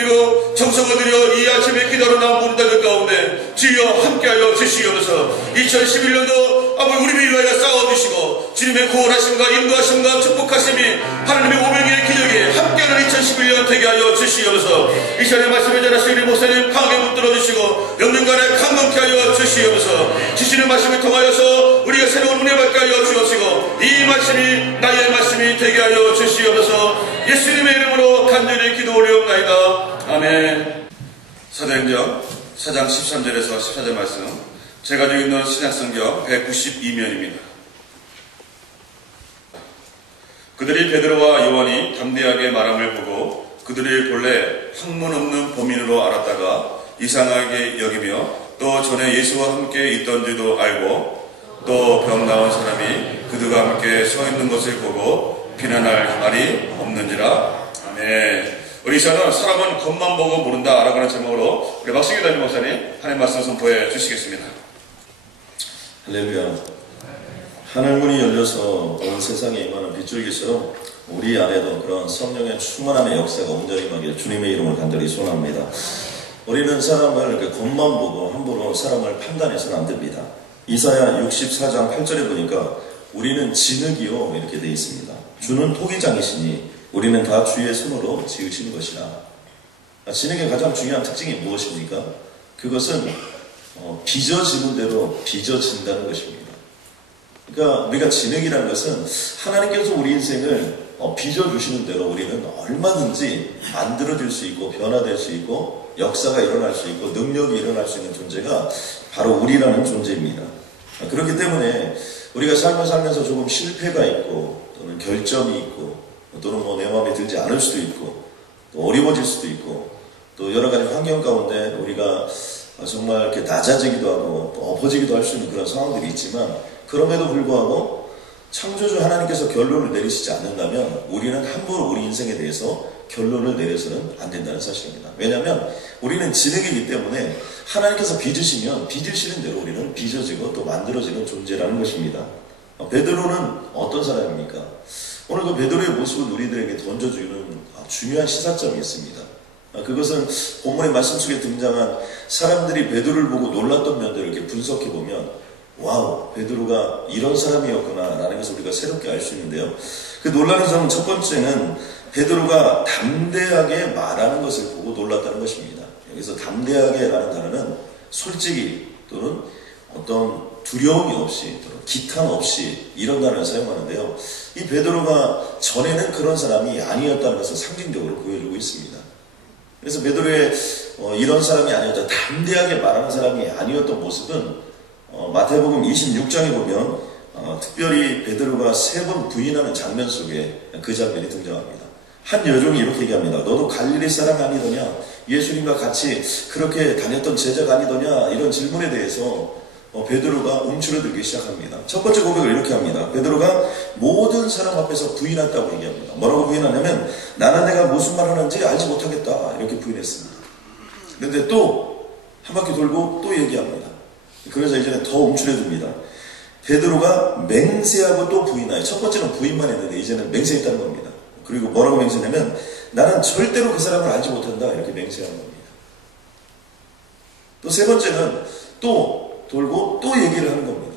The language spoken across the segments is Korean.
드리고 정성을 들여 이 아침에 기도로 나온 분들 가운데 주여 함께하여 주시옵소서. 2011년도 아버지 우리를 위하여 싸워주시고 주님의 구원하심과 인도하심과 축복하심이 하나님의 오병이의 기적에 함께하는 2011년 되게 하여 주시옵소서. 이 시간에 말씀을 전하신 우리 목사님 강하게 붙들어 주시고 영능간에 강건케 하여 주시옵소서. 주시는 말씀을 통하여서 우리가 새로운 은혜 받게 하여 주옵시고 이 말씀이 나의 말씀이 되게 하여 주시옵소서. 예수님의 이름으로 간절히 기도 올리옵나이다. 아멘. 사도행전 4장 13절에서 14절 말씀, 제가 가지고 있는 신약성경 192면입니다. 그들이 베드로와 요한이 담대하게 말함을 보고 그들이 본래 학문 없는 범인으로 알았다가 이상하게 여기며 또 전에 예수와 함께 있던 줄도 알고 또 병 나은 사람이 그들과 함께 서 있는 것을 보고 비난할 말이 없는지라. 아멘. 우리 이사는 사람은 겉만 보고 모른다 라고 하는 제목으로 우리 박승규 담임 목사님 하나님 말씀 선포해 주시겠습니다. 할렐루야. 하늘문이 열려서 온 세상에 임하는 빗줄기처럼 우리 안에도 그런 성령의 충만함의 역사가 온전히 임하기를 주님의 이름을 간절히 소원합니다. 우리는 사람을 겉만 보고 함부로 사람을 판단해서는 안 됩니다. 이사야 64장 8절에 보니까 우리는 진흙이요 이렇게 되어 있습니다. 주는 토기장이시니 우리는 다 주의 손으로 지으신 것이라. 진흙의 가장 중요한 특징이 무엇입니까? 그것은 빚어지는 대로 빚어진다는 것입니다. 그러니까 우리가 진흙이라는 것은 하나님께서 우리 인생을 빚어주시는 대로 우리는 얼마든지 만들어질 수 있고 변화될 수 있고 역사가 일어날 수 있고 능력이 일어날 수 있는 존재가 바로 우리라는 존재입니다. 그렇기 때문에 우리가 삶을 살면서 조금 실패가 있고 또는 결점이 있고 또는 내 마음에 들지 않을 수도 있고 또 어려워질 수도 있고 또 여러 가지 환경 가운데 우리가 정말 이렇게 낮아지기도 하고 또 엎어지기도 할 수 있는 그런 상황들이 있지만 그럼에도 불구하고 창조주 하나님께서 결론을 내리시지 않는다면 우리는 함부로 우리 인생에 대해서 결론을 내려서는 안 된다는 사실입니다. 왜냐하면 우리는 진흙이기 때문에 하나님께서 빚으시면 빚으시는 대로 우리는 빚어지고 또 만들어지는 존재라는 것입니다. 베드로는 어떤 사람입니까? 오늘 그 베드로의 모습을 우리들에게 던져주는 중요한 시사점이 있습니다. 그것은 본문의 말씀 속에 등장한 사람들이 베드로를 보고 놀랐던 면들을 이렇게 분석해보면 와우, 베드로가 이런 사람이었구나 라는 것을 우리가 새롭게 알 수 있는데요. 그 놀라는 점은 첫 번째는 베드로가 담대하게 말하는 것을 보고 놀랐다는 것입니다. 여기서 담대하게 라는 단어는 솔직히 또는 어떤 두려움이 없이 또는 기탄 없이 이런 단어를 사용하는데요. 이 베드로가 전에는 그런 사람이 아니었다는 것을 상징적으로 보여주고 있습니다. 그래서 베드로의 이런 사람이 아니었다, 담대하게 말하는 사람이 아니었던 모습은 마태복음 26장에 보면 특별히 베드로가 3번 부인하는 장면 속에 그 장면이 등장합니다. 한 여종이 이렇게 얘기합니다. 너도 갈릴리 사람이 아니더냐? 예수님과 같이 그렇게 다녔던 제자가 아니더냐? 이런 질문에 대해서 베드로가 움츠러들기 시작합니다. 첫 번째 고백을 이렇게 합니다. 베드로가 모든 사람 앞에서 부인했다고 얘기합니다. 뭐라고 부인하냐면 나는 내가 무슨 말 하는지 알지 못하겠다 이렇게 부인했습니다. 그런데 또 한 바퀴 돌고 또 얘기합니다. 그래서 이제는 더 움츠러듭니다. 베드로가 맹세하고 또 부인하여, 첫 번째는 부인만 했는데 이제는 맹세했다는 겁니다. 그리고 뭐라고 맹세냐면 나는 절대로 그 사람을 알지 못한다 이렇게 맹세하는 겁니다. 또 세 번째는 또 돌고 또 얘기를 하는 겁니다.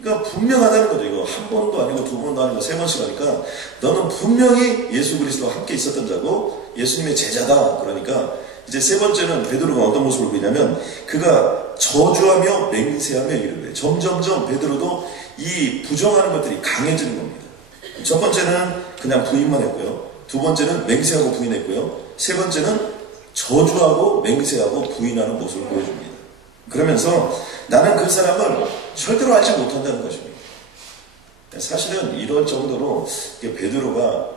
그러니까 분명하다는 거죠. 이거 한 번도 아니고 두 번도 아니고 3번씩 하니까 너는 분명히 예수 그리스도와 함께 있었던 자고 예수님의 제자다. 그러니까 이제 세 번째는 베드로가 어떤 모습을 보이냐면 그가 저주하며 맹세하며 이르되 점점점 베드로도 이 부정하는 것들이 강해지는 겁니다. 첫 번째는 그냥 부인만 했고요. 두 번째는 맹세하고 부인했고요. 세 번째는 저주하고 맹세하고 부인하는 모습을 보여줍니다. 그러면서 나는 그 사람을 절대로 알지 못한다는 것입니다. 사실은 이럴 정도로 베드로가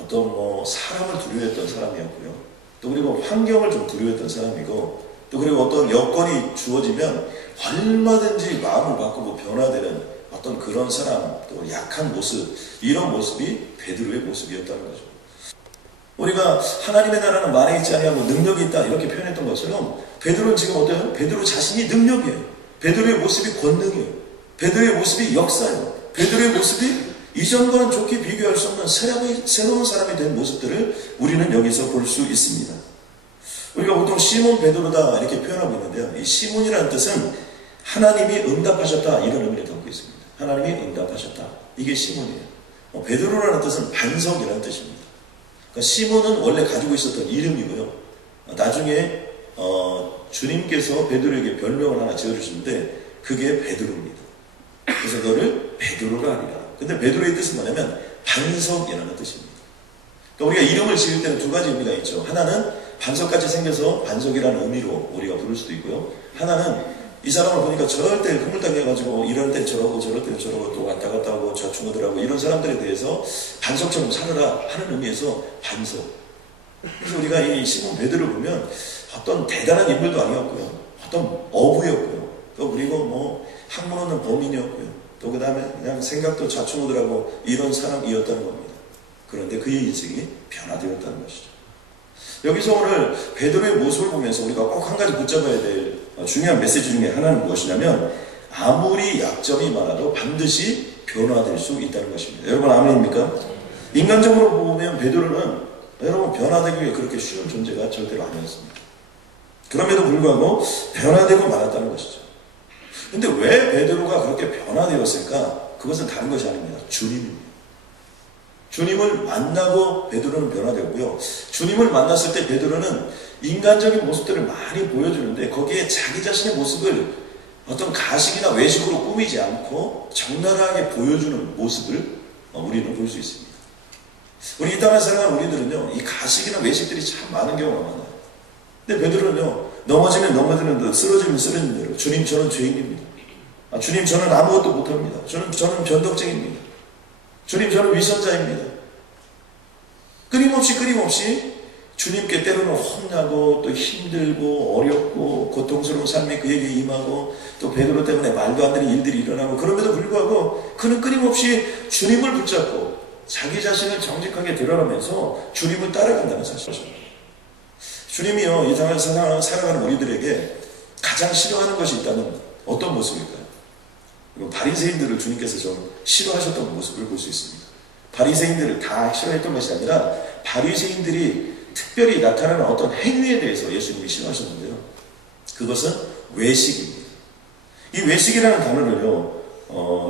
어떤 사람을 두려워했던 사람이었고요. 또 그리고 환경을 좀 두려워했던 사람이고 또 그리고 어떤 여건이 주어지면 얼마든지 마음을 바꾸고 변화되는 어떤 그런 사람, 또 약한 모습, 이런 모습이 베드로의 모습이었다는 거죠. 우리가 하나님의 나라는 말에 있지 아니하고 능력이 있다 이렇게 표현했던 것처럼 베드로는 지금 어때요? 베드로 자신이 능력이에요. 베드로의 모습이 권능이에요. 베드로의 모습이 역사예요. 베드로의 모습이 이전과는 좋게 비교할 수 없는 새로운 사람이 된 모습들을 우리는 여기서 볼 수 있습니다. 우리가 보통 시몬 베드로다 이렇게 표현하고 있는데요. 이 시몬이라는 뜻은 하나님이 응답하셨다 이런 의미를 담고 있습니다. 하나님이 응답하셨다. 이게 시몬이에요. 베드로라는 뜻은 반석이라는 뜻입니다. 그러니까 시몬은 원래 가지고 있었던 이름이고요. 나중에 주님께서 베드로에게 별명을 하나 지어주시는데 그게 베드로입니다. 그래서 너를 베드로가 아니라. 근데 베드로의 뜻은 뭐냐면 반석이라는 뜻입니다. 그러니까 우리가 이름을 지을 때는 두 가지 의미가 있죠. 하나는 반석같이 생겨서 반석이라는 의미로 우리가 부를 수도 있고요. 하나는 이 사람을 보니까 절대 흐물당해가지고 이럴 땐 저러고 저럴 땐 저러고 또 왔다 갔다 하고 좌충우돌하고 이런 사람들에 대해서 반석처럼 살아라 하는 의미에서 반석. 그래서 우리가 이 시몬 베드로를 보면 어떤 대단한 인물도 아니었고요. 어떤 어부였고요. 또 그리고 뭐 학문 없는 범인이었고요. 또 그 다음에 그냥 생각도 좌충우돌하고 이런 사람이었다는 겁니다. 그런데 그의 인생이 변화되었다는 것이죠. 여기서 오늘 베드로의 모습을 보면서 우리가 꼭 한 가지 붙잡아야 될 중요한 메시지 중에 하나는 무엇이냐면 아무리 약점이 많아도 반드시 변화될 수 있다는 것입니다. 여러분 아멘입니까? 인간적으로 보면 베드로는 여러분 변화되기 위해 그렇게 쉬운 존재가 절대로 아니었습니다. 그럼에도 불구하고 변화되고 말았다는 것이죠. 근데 왜 베드로가 그렇게 변화되었을까? 그것은 다른 것이 아닙니다. 주님입니다. 주님을 만나고 베드로는 변화되었고요. 주님을 만났을 때 베드로는 인간적인 모습들을 많이 보여주는데 거기에 자기 자신의 모습을 어떤 가식이나 외식으로 꾸미지 않고 적나라하게 보여주는 모습을 우리는 볼 수 있습니다. 우리 이 땅에 살아가는 우리들은요, 이 가식이나 외식들이 참 많은 경우가 많아요. 근데 베드로는요, 넘어지면 넘어지는 듯 쓰러지면 쓰러지는 대로 주님 저는 죄인입니다. 주님 저는 아무것도 못합니다. 저는 변덕쟁입니다. 주님 저는 위선자입니다. 끊임없이 주님께 때로는 혼나고 또 힘들고 어렵고 고통스러운 삶이 그에게 임하고 또 베드로 때문에 말도 안 되는 일들이 일어나고 그럼에도 불구하고 그는 끊임없이 주님을 붙잡고 자기 자신을 정직하게 드러내면서 주님을 따라간다는 사실입니다. 주님이요 이 땅을 살아가는 우리들에게 가장 싫어하는 것이 있다면 어떤 모습일까요? 바리새인들을 주님께서 좀 싫어하셨던 모습을 볼 수 있습니다. 바리새인들을 다 싫어했던 것이 아니라 바리새인들이 특별히 나타나는 어떤 행위에 대해서 예수님이 싫어하셨는데요. 그것은 외식입니다. 이 외식이라는 단어를요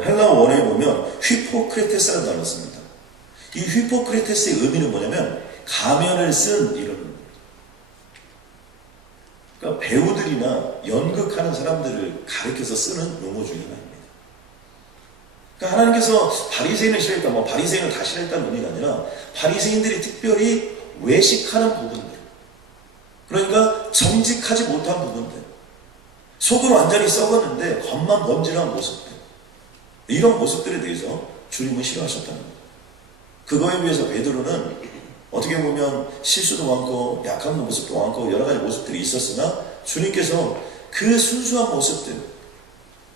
헬라어 원어에 보면 휘포크레테스라는 단어를 씁니다. 이 휘포크레테스의 의미는 뭐냐면 가면을 쓴 이런 의미입니다. 그러니까 배우들이나 연극하는 사람들을 가리켜서 쓰는 용어 중에 하나입니다. 그러니까 하나님께서 바리새인을 싫어했다, 바리새인을 다 싫어했다는 의미가 아니라 바리새인들이 특별히 외식하는 부분들, 그러니까 정직하지 못한 부분들, 속은 완전히 썩었는데 겉만 번지르한 모습들, 이런 모습들에 대해서 주님은 싫어하셨다는 거예요. 그거에 비해서 베드로는 어떻게 보면 실수도 많고 약한 모습도 많고 여러 가지 모습들이 있었으나 주님께서 그 순수한 모습들,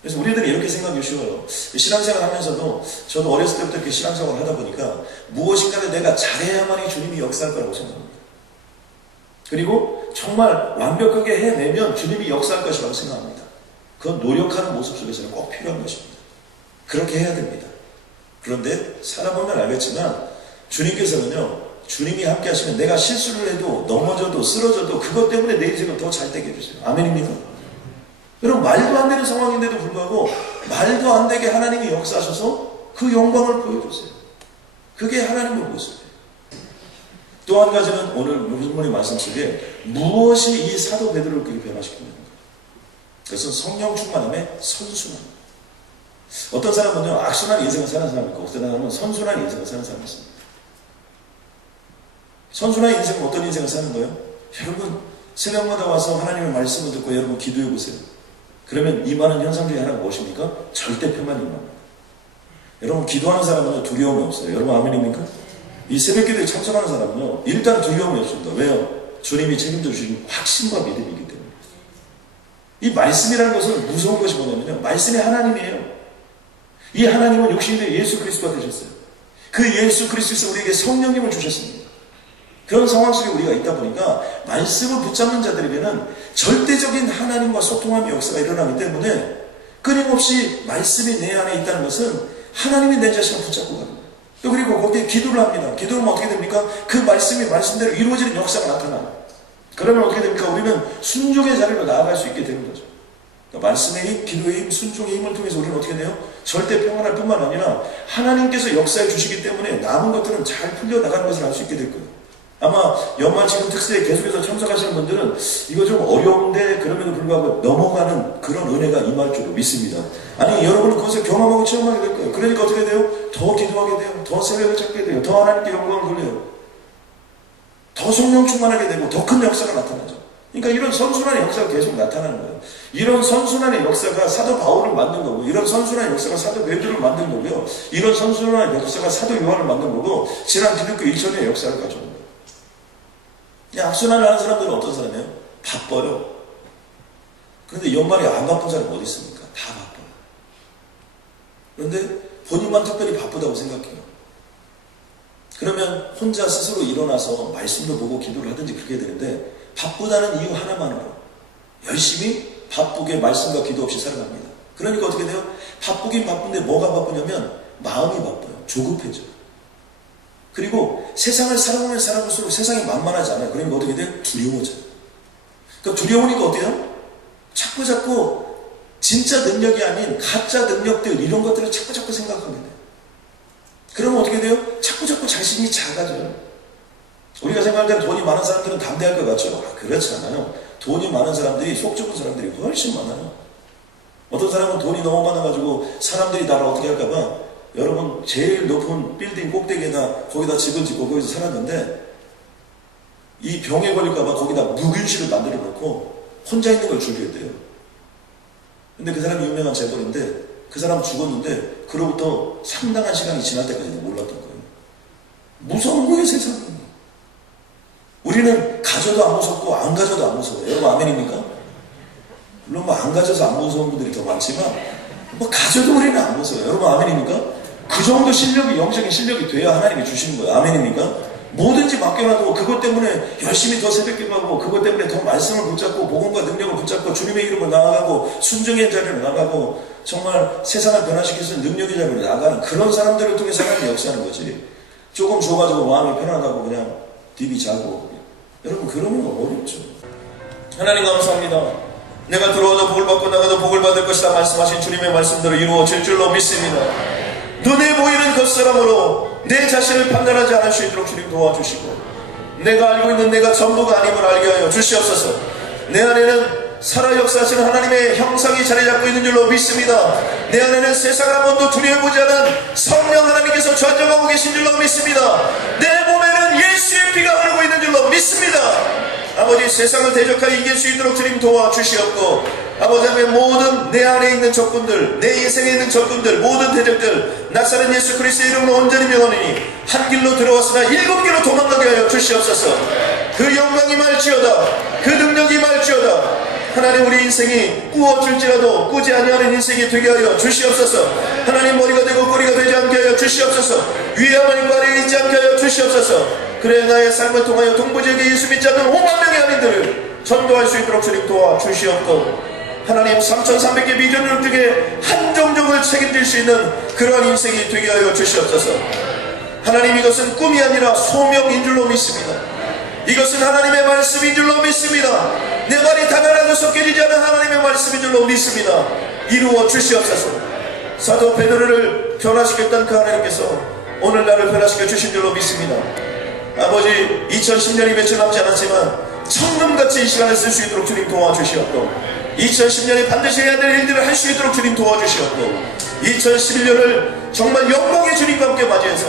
그래서 우리들은 이렇게 생각하기 쉬워요. 신앙생활 하면서도 저도 어렸을 때부터 이렇게 신앙생활을 하다 보니까 무엇인가를 내가 잘해야만이 주님이 역사할 거라고 생각합니다. 그리고 정말 완벽하게 해내면 주님이 역사할 것이라고 생각합니다. 그건 노력하는 모습 속에서는 꼭 필요한 것입니다. 그렇게 해야 됩니다. 그런데 살아보면 알겠지만 주님께서는요, 주님이 함께 하시면 내가 실수를 해도 넘어져도 쓰러져도 그것 때문에 내 인생을 더 잘 되게 해주세요. 아멘입니까? 여러분 말도 안 되는 상황인데도 불구하고 말도 안 되게 하나님이 역사하셔서 그 영광을 보여주세요. 그게 하나님의 모습이에요. 또 한 가지는 오늘 무슨 말씀 속에 무엇이 이 사도 베드로를 그렇게 변화시키는가? 그것은 성령 충만함의 선순환. 어떤 사람은요 악순환 인생을 사는 사람이 있고 어떤 사람은 선순환 인생을 사는 사람이 있습니다. 선순환 인생은 어떤 인생을 사는 거예요? 여러분 새벽마다 와서 하나님의 말씀을 듣고 여러분 기도해 보세요. 그러면 임하는 현상 중에 하나가 무엇입니까? 절대 평안이 임합니다. 여러분 기도하는 사람은 두려움이 없어요. 여러분 아멘입니까? 이 새벽기도에 참석하는 사람은요 일단 두려움이 없습니다. 왜요? 주님이 책임져 주신 확신과 믿음이기 때문에. 이 말씀이라는 것은 무서운 것이 뭐냐면요 말씀이 하나님이에요. 이 하나님은 육신의 예수 그리스도가 되셨어요. 그 예수 그리스도에서 우리에게 성령님을 주셨습니다. 그런 상황 속에 우리가 있다 보니까 말씀을 붙잡는 자들에게는 절대적인 하나님과 소통함의 역사가 일어나기 때문에 끊임없이 말씀이 내 안에 있다는 것은 하나님이 내 자신을 붙잡고 가는 거예요. 또 그리고 거기에 기도를 합니다. 기도하면 어떻게 됩니까? 그 말씀이 말씀대로 이루어지는 역사가 나타나요. 그러면 어떻게 됩니까? 우리는 순종의 자리로 나아갈 수 있게 되는 거죠. 그러니까 말씀의 힘, 기도의 힘, 순종의 힘을 통해서 우리는 어떻게 돼요? 절대 평안할 뿐만 아니라 하나님께서 역사해 주시기 때문에 남은 것들은 잘 풀려나가는 것을 알 수 있게 될 거예요. 아마 연말 지금 특세에 계속해서 참석하시는 분들은 이거 좀 어려운데 그럼에도 불구하고 넘어가는 그런 은혜가 임할 줄로 믿습니다. 아니, 여러분은 그것을 경험하고 체험하게 될 거예요. 그러니까 어떻게 돼요? 더 기도하게 돼요. 더 새벽을 찾게 돼요. 더 하나님께 영광을 돌려요. 더 성령 충만하게 되고 더 큰 역사가 나타나죠. 그러니까 이런 선순환의 역사가 계속 나타나는 거예요. 이런 선순환의 역사가 사도 바울을 만든 거고, 이런 선순환의 역사가 사도 베드로를 만든 거고요. 이런 선순환의 역사가 사도 요한을 만든 거고, 지난 기독교 2000년의 역사를 가져온 거예요. 악순환을 하는 사람들은 어떤 사람이에요? 바빠요. 그런데 연말에 안 바쁜 사람이 어디 있습니까? 다 바빠요. 그런데 본인만 특별히 바쁘다고 생각해요. 그러면 혼자 스스로 일어나서 말씀도 보고 기도를 하든지 그렇게 되는데, 바쁘다는 이유 하나만으로 열심히 바쁘게 말씀과 기도 없이 살아갑니다. 그러니까 어떻게 돼요? 바쁘긴 바쁜데 뭐가 바쁘냐면 마음이 바빠요. 조급해져요. 그리고 세상을 살아보면 살아볼수록 세상이 만만하지 않아요. 그러니까 어떻게 돼요? 두려워져요. 그러니까 두려우니까 어때요? 자꾸 진짜 능력이 아닌 가짜 능력들, 이런 것들을 자꾸 생각하게 돼요. 그러면 어떻게 돼요? 자꾸 자신이 작아져요. 우리가 생각할 때는 돈이 많은 사람들은 담대할 것 같죠? 그렇지 않아요. 돈이 많은 사람들이, 속 좁은 사람들이 훨씬 많아요. 어떤 사람은 돈이 너무 많아가지고 사람들이 나를 어떻게 할까봐, 여러분 제일 높은 빌딩 꼭대기에다 거기다 집을 짓고 거기서 살았는데, 이 병에 걸릴까봐 거기다 묵은실을 만들어 놓고 혼자 있는 걸 즐겼대요. 근데 그 사람이 유명한 재벌인데, 그 사람 죽었는데 그로부터 상당한 시간이 지날 때까지도 몰랐던 거예요. 무서운 거예요, 세상이. 우리는 가져도 안 무섭고 안 가져도 안 무서워요. 여러분 아멘입니까? 물론 뭐 안 가져서 안 무서운 분들이 더 많지만, 뭐 가져도 우리는 안 무서워요. 여러분 아멘입니까? 그 정도 실력이, 영적인 실력이 돼야 하나님이 주시는 거예요. 아멘입니까? 뭐든지 맡겨놔도 그것 때문에 열심히 더 새벽기도하고, 그것 때문에 더 말씀을 붙잡고 복음과 능력을 붙잡고 주님의 이름을 나아가고 순종의 자리를 나가고, 정말 세상을 변화시킬 수 있는 능력의 자리를 나가는 그런 사람들을 통해서 하나님이 역사하는 거지. 조금 줘가지고 마음이 편안하고 그냥 디비 자고, 여러분 그러면 어렵죠. 하나님 감사합니다. 내가 들어와도 복을 받고 나가도 복을 받을 것이다 말씀하신 주님의 말씀대로 이루어질 줄로 믿습니다. 눈에 보이는 겉사람으로 내 자신을 판단하지 않을 수 있도록 주님 도와주시고, 내가 알고 있는 내가 전부가 아님을 알게 하여 주시옵소서. 내 안에는 살아 역사하시는 하나님의 형상이 자리 잡고 있는 줄로 믿습니다. 내 안에는 세상을 한 번도 두려워보지 않은 성령 하나님께서 좌정하고 계신 줄로 믿습니다. 내 몸에는 예수의 피가 흐르고 있는 줄로 믿습니다. 아버지, 세상을 대적하여 이길 수 있도록 주님 도와주시옵고, 아버지 앞에 모든 내 안에 있는 적군들, 내 인생에 있는 적군들, 모든 대적들 나사렛 예수 그리스도의 이름으로 온전히 명하노니 한 길로 들어왔으나 일곱 길로 도망가게 하여 주시옵소서. 그 영광이 말지어다, 그 능력이 말지어다. 하나님, 우리 인생이 꾸어줄지라도 꾸지 아니하는 인생이 되게 하여 주시옵소서. 하나님, 머리가 되고 꼬리가 되지 않게 하여 주시옵소서. 위에 하나님과 아래에 있지 않게 하여 주시옵소서. 그래 나의 삶을 통하여 동부지역에 예수 믿지 않는 5만 명의 아민들을 전도할 수 있도록 주님 도와주시옵고, 하나님 3,300개 미전을 중에 한 종족을 책임질 수 있는 그러한 인생이 되게 하여 주시옵소서. 하나님, 이것은 꿈이 아니라 소명인 줄로 믿습니다. 이것은 하나님의 말씀인 줄로 믿습니다. 내 말이 단단하고 섞여지지 않은 하나님의 말씀인 줄로 믿습니다. 이루어 주시옵소서. 사도 베드로를 변화시켰던 그 하나님께서 오늘 나를 변화시켜 주신 줄로 믿습니다. 아버지, 2010년이 며칠 남지 않았지만 청금같이 이 시간을 쓸 수 있도록 주님 도와주시옵고, 2010년에 반드시 해야 될 일들을 할 수 있도록 주님 도와주시옵고, 2011년을 정말 영광의 주님과 함께 맞이해서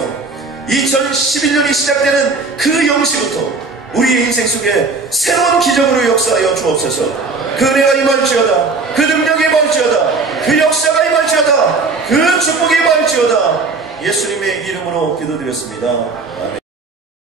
2011년이 시작되는 그 영시부터 우리의 인생 속에 새로운 기적으로 역사하여 주옵소서. 그 은혜가 임할지어다, 그 능력이 임할지어다, 그 역사가 임할지어다, 그 축복이 임할지어다. 예수님의 이름으로 기도드렸습니다. 아멘.